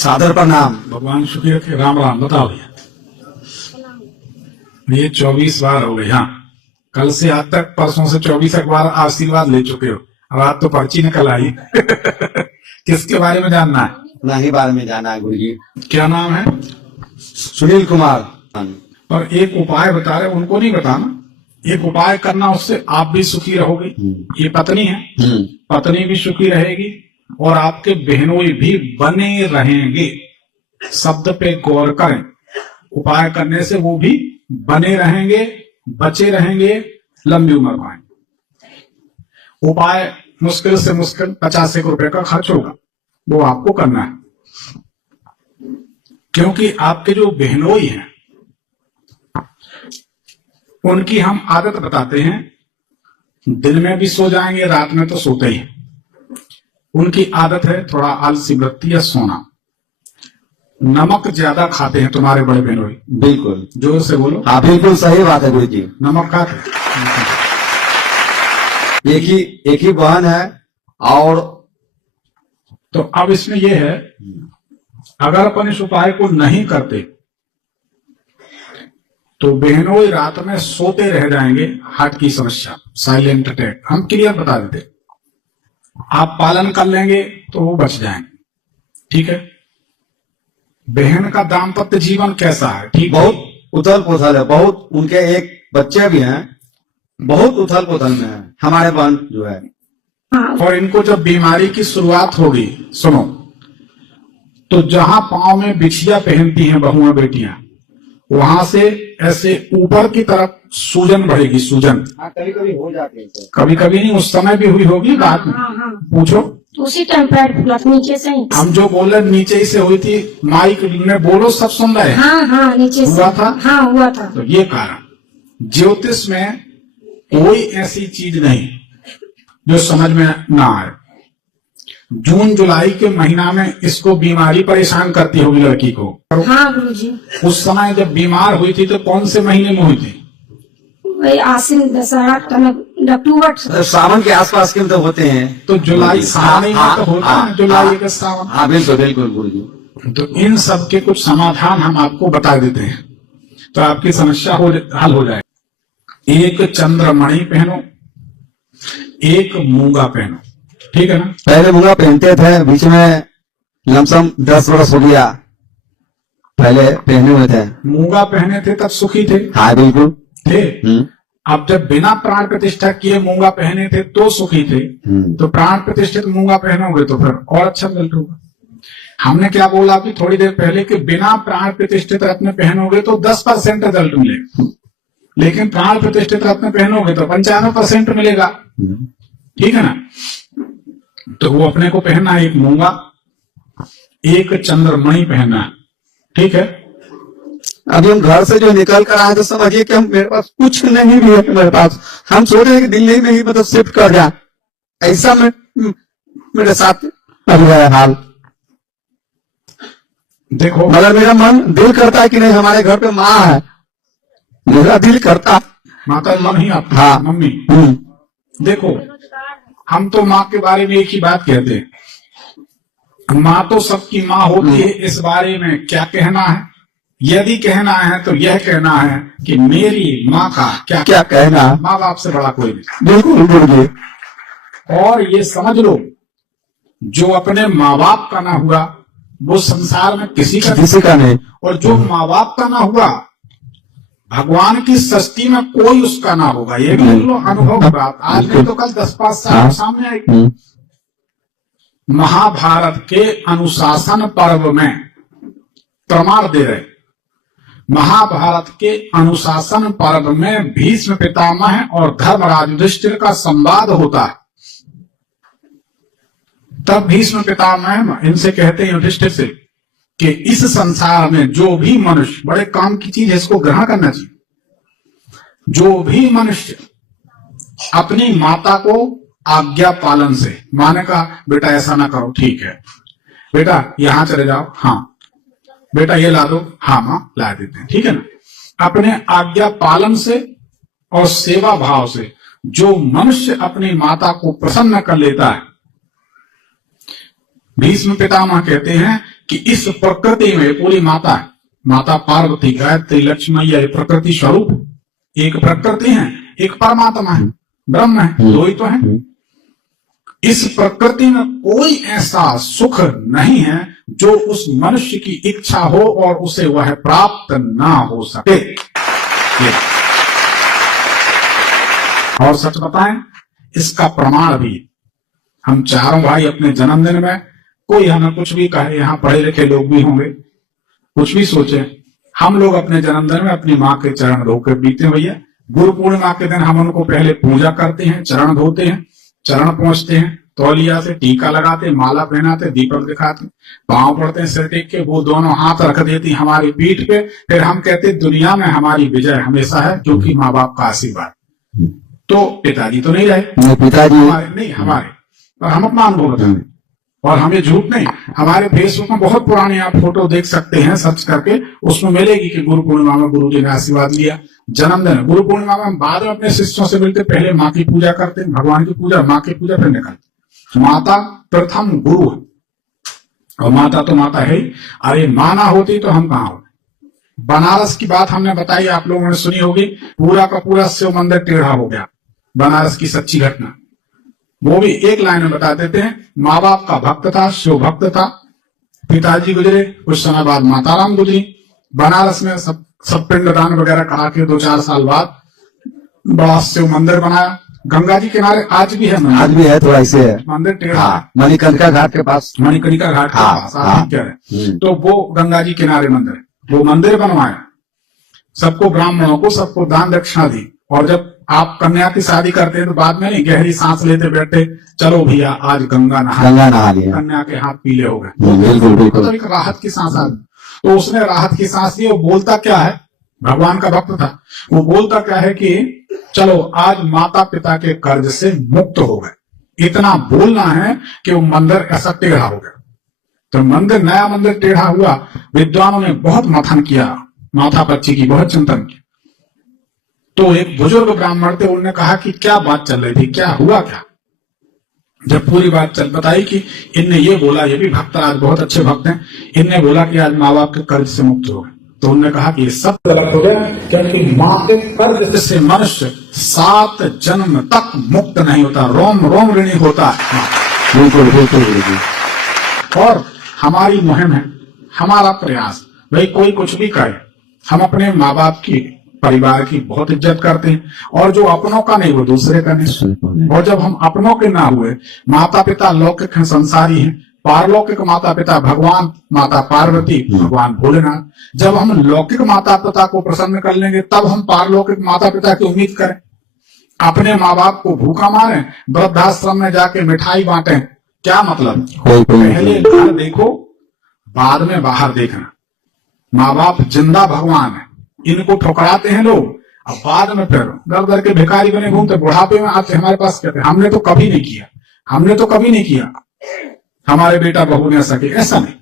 सादर प्रणाम। भगवान शुक्र के राम राम। बताओ भैया, ये 24 बार हो गए। हाँ, कल से आज तक परसों से 24 बार आशीर्वाद ले चुके हो। अब आज तो पर्ची निकल आई। किसके बारे में जानना है? नहीं बारे में जाना है गुरुजी। क्या नाम है? सुनील कुमार। और एक उपाय बता रहे, उनको नहीं बताना। एक उपाय करना, उससे आप भी सुखी रहोगे। ये पत्नी है, पत्नी भी सुखी रहेगी और आपके बहनोई भी बने रहेंगे। शब्द पे गौर करें। उपाय करने से वो भी बने रहेंगे, बचे रहेंगे, लंबी उम्र पाएंगे। उपाय मुश्किल से मुश्किल 50 रुपए का खर्च होगा, वो आपको करना है। क्योंकि आपके जो बहनोई हैं उनकी हम आदत बताते हैं, दिन में भी सो जाएंगे, रात में तो सोते ही। उनकी आदत है थोड़ा आलसी वृत्ति या सोना। नमक ज्यादा खाते हैं तुम्हारे बड़े बहनोई। बिल्कुल जोर से बोलो। हाँ बिल्कुल सही बात है गुरुजी। नमक खाते हैं। एक ही बहन है। और तो अब इसमें यह है, अगर अपन इस उपाय को नहीं करते तो बहनोई रात में सोते रह जाएंगे। हार्ट की समस्या, साइलेंट अटैक, हम क्लियर बता देते। आप पालन कर लेंगे तो वो बच जाएंगे। ठीक है। बहन का दाम्पत्य जीवन कैसा है? ठीक, बहुत उथल पुथल है। बहुत, उनके एक बच्चे भी हैं, बहुत उथल पुथल में है हमारे बहन जो है। और इनको जब बीमारी की शुरुआत होगी, सुनो, तो जहां पांव में बिछिया पहनती हैं बहुएं बेटियां, वहां से ऐसे ऊपर की तरफ सूजन बढ़ेगी। सूजन कभी कभी हो जाती है, कभी कभी नहीं, उस समय भी हुई होगी, बाद में पूछो। उसी टाइम पैर फूला नीचे से ही। हम जो बोल रहे नीचे ही से हुई थी, माइक में बोलो, सब सुन रहे हैं। हाँ नीचे से हुआ था। हाँ हुआ था। तो ये कारण, ज्योतिष में कोई ऐसी चीज नहीं जो समझ में ना आए। जून जुलाई के महीना में इसको बीमारी परेशान करती होगी लड़की को। हाँ गुरुजी। उस समय जब बीमार हुई थी तो कौन से महीने में हुई थी? वही आसिन दशहरा अक्टूबर। सावन के आसपास के तो होते हैं। तो जुलाई सावन में तो होता है, जुलाई अगस्त सावन। हाँ बिल्कुल बिल्कुल गुरुजी। तो इन सब के कुछ समाधान हम आपको बता देते हैं, तो आपकी समस्या हल हो जाए। एक चंद्रमणि पहनो, एक मूंगा पहनो। ठीक है ना? पहले मूंगा पहनते थे, बीच में लमसम 10 वर्ष हो गया, पहले पहने हुए थे। मूंगा पहने थे तब सुखी थे। हाँ बिल्कुल थे। अब जब बिना प्राण प्रतिष्ठा किए मूंगा पहने थे तो सुखी थे, तो प्राण प्रतिष्ठित मूंगा पहनोगे तो फिर और अच्छा रिजल्ट होगा। हमने क्या बोला अभी थोड़ी देर पहले कि बिना प्राण प्रतिष्ठित रत्न पहनोगे तो 10% रिजल्ट मिलेगा, लेकिन प्राण प्रतिष्ठित रत्न पहनोगे तो 95% मिलेगा। ठीक है ना? तो वो अपने को पहनना है, एक मूंगा, एक चंद्रमणि पहनना है। ठीक है। अभी हम घर से जो निकल कर आए तो समझिए कि हम, मेरे पास कुछ नहीं भी है मेरे पास। हम सोच रहे हैं कि दिल्ली में ही मतलब शिफ्ट कर जाए, ऐसा मेरे साथ अभी है हाल। देखो, मगर मेरा मन दिल करता है कि नहीं, हमारे घर पे माँ है, मेरा दिल करता। माता मम्मी, आप हाँ। मम्मी, देखो, हम तो माँ के बारे में एक ही बात कहते हैं, माँ तो सबकी माँ होती है। इस बारे में क्या कहना है? यदि कहना है तो यह कहना है कि मेरी माँ का क्या क्या कहना, माँ बाप से बड़ा कोई नहीं। बिल्कुल गुरुजी। और ये समझ लो, जो अपने माँ बाप का ना हुआ वो संसार में किसी का नहीं, और जो माँ बाप का ना हुआ भगवान की सृष्टि में कोई उसका ना होगा। ये भी लो अनुभव की बात, आज नहीं तो कल 10-5 साल सामने आएगी। महाभारत के अनुशासन पर्व में प्रमाण दे रहे, महाभारत के अनुशासन पर्व में भीष्म पितामह और धर्मराज युधिष्ठिर का संवाद होता है। तब भीष्म पितामह इनसे कहते हैं युधिष्ठिर से कि इस संसार में जो भी मनुष्य, बड़े काम की चीज है, इसको ग्रहण करना चाहिए, जो भी मनुष्य अपनी माता को आज्ञा पालन से, माने का बेटा ऐसा ना करो, ठीक है बेटा यहां चले जाओ, हाँ बेटा ये ला दो, हाँ मां ला देते हैं, ठीक है ना, अपने आज्ञा पालन से और सेवा भाव से जो मनुष्य अपनी माता को प्रसन्न कर लेता है, भीष्म पितामह कहते हैं कि इस प्रकृति में पूरी माता है, माता पार्वती, गायत्री, लक्ष्मी मैया, ये प्रकृति स्वरूप एक प्रकृति है, एक परमात्मा है, ब्रह्म है, दो ही तो है। इस प्रकृति में कोई ऐसा सुख नहीं है जो उस मनुष्य की इच्छा हो और उसे वह प्राप्त ना हो सके। ये। और सच बताएं, इसका प्रमाण भी हम चारों भाई अपने जन्मदिन में, कोई हमें कुछ भी कहे, यहाँ पढ़े लिखे लोग भी होंगे, कुछ भी सोचे, हम लोग अपने जन्मदिन में अपनी माँ के चरण धोकर बीते हैं। भैया गुरु पूर्णिमा के दिन हम उनको पहले पूजा करते हैं, चरण धोते हैं, चरण पहुंचते हैं, तौलिया से टीका लगाते, माला पहनाते, दीपक दिखाते, पांव पड़ते हैं, सिर टेक के, वो दोनों हाथ रख देती हमारी पीठ पे। फिर हम कहते दुनिया में हमारी विजय हमेशा है क्योंकि माँ बाप का आशीर्वाद। तो पिताजी तो नहीं रहे, पिताजी नहीं हमारे, और हम अपना अनुभव बताएं और हमें झूठ नहीं। हमारे फेसबुक में बहुत पुराने आप फोटो देख सकते हैं, सर्च करके, उसमें मिलेगी कि गुरु पूर्णिमा में गुरु जी ने आशीर्वाद लिया। जन्मदिन गुरु पूर्णिमा में हम बाद में अपने शिष्यों से मिलते, पहले माँ की पूजा करते हैं, भगवान की पूजा, माँ की पूजा, फिर निकलते। माता प्रथम गुरु है और माता तो माता है ही। अरे माँ ना होती तो हम कहाँ होते। बनारस की बात हमने बताई, आप लोगों ने सुनी होगी, पूरा का पूरा शिव मंदिर टेढ़ा हो गया। बनारस की सच्ची घटना, वो भी एक लाइन में बता देते हैं। माँ बाप का भक्त था, शिव भक्त था, पिताजी गुजरे, कुछ समय बाद माताराम गुजरी। बनारस में सब पिंडदान वगैरह करा के 2-4 साल बाद बड़ा शिव मंदिर बनाया। गंगा जी किनारे आज भी है मंदिर, आज भी है, थोड़ा ऐसे है, मंदिर टेढ़ा है, मणिकर्णिका घाट के पास, मणिकर्णिका घाट के पास, आप ठीक कह रहे हैं। तो वो गंगा जी किनारे मंदिर है, वो मंदिर बनवाया, सबको, ब्राह्मणों को सबको दान दक्षिणा दी। और जब आप कन्या की शादी करते हैं तो बाद में नहीं, गहरी सांस लेते बैठे, चलो भैया आज गंगा नहा लिया, कन्या के हाथ पीले हो गए, बिल्कुल बिल्कुल, तो एक राहत की सांस आ गई। तो उसने राहत की सांस ली। वो बोलता क्या है, भगवान का भक्त था, वो बोलता क्या है कि चलो आज माता पिता के कर्ज से मुक्त हो गए। इतना बोलना है कि वो मंदिर ऐसा टेढ़ा हो गया। तो मंदिर, नया मंदिर टेढ़ा हुआ। विद्वानों ने बहुत मथन किया, माता पच्ची की बहुत चिंतन की। तो एक बुजुर्ग ब्राह्मण थे, उन्होंने कहा कि क्या बात चल रही थी, क्या हुआ क्या। जब पूरी बात चल बताई कि इनने ये बोला, ये भी भक्त, आज बहुत अच्छे भक्त हैं, इनने बोला कि आज माँ बाप के कर्ज से मुक्त हो गए। तो उन्होंने कहा कि ये सब गलत हो गया, क्योंकि माँ के कर्ज से मनुष्य 7 जन्म तक मुक्त नहीं होता, रोम रोम ऋणी होता है। बिल्कुल बिल्कुल बिल्कुल। और हमारी मुहिम है, हमारा प्रयास, भाई कोई कुछ भी करे, हम अपने माँ बाप की, परिवार की बहुत इज्जत करते हैं, और जो अपनों का नहीं वो दूसरे का नहीं। और जब हम अपनों के ना हुए, माता पिता लौकिक हैं, संसारी हैं, पारलौकिक माता पिता भगवान, माता पार्वती, भगवान भोलेनाथ। जब हम लौकिक माता पिता को प्रसन्न कर लेंगे तब हम पारलौकिक माता पिता की उम्मीद करें। अपने माँ बाप को भूखा मारें, वृद्धाश्रम में जाके मिठाई बांटें, क्या मतलब। पहले घर देखो, बाद में बाहर देखना। माँ बाप जिंदा भगवान है, इनको ठुकराते हैं लोग, अब बाद में फिर दर दर के भिखारी बने घूमते, बुढ़ापे में आते हमारे पास, कहते हमने तो कभी नहीं किया, हमने तो कभी नहीं किया, हमारे बेटा बहू ने सके। ऐसा नहीं,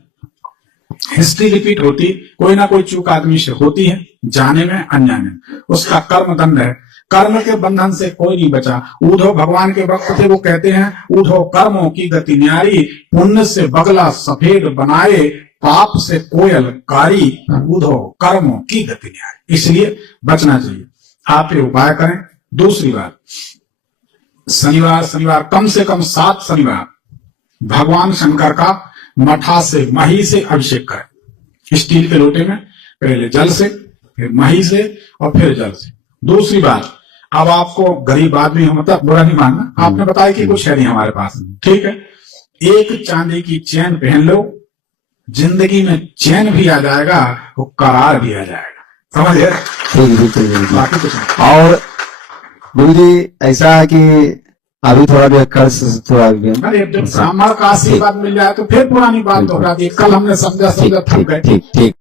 हिस्ट्री रिपीट होती, कोई ना कोई चूक आदमी से होती है, जाने में अनजाने में, उसका कर्म दंड है। कर्म के बंधन से कोई नहीं बचा। उद्धव भगवान के भक्त थे, वो कहते हैं उद्धव कर्मों की गति न्यारी, पुण्य से बगला सफेद बनाए, पाप से कोयल कारी, उद्धव कर्मों की गति न्यारी। इसलिए बचना चाहिए, आप ये उपाय करें। दूसरी बात, शनिवार कम से कम 7 शनिवार भगवान शंकर का मठा से, मही से अभिषेक करें। स्टील के लोटे में, पहले जल से, फिर मही से, और फिर जल से। दूसरी बात, अब आपको गरीब आदमी हो, मतलब बुरा नहीं मानना, आपने बताया कि कुछ है नहीं हमारे पास, ठीक है, एक चांदी की चैन पहन लो, जिंदगी में चैन भी आ जाएगा, वो करार भी आ जाएगा, समझे। बाकी कुछ नहीं। और गुरु जी ऐसा है कि अभी थोड़ा भी कर्ज थोड़ा, अरे जब ब्राह्मण का आशीर्वाद मिल जाए तो फिर पुरानी बात दोहरा दी। कल हमने समझा थक गए। ठीक।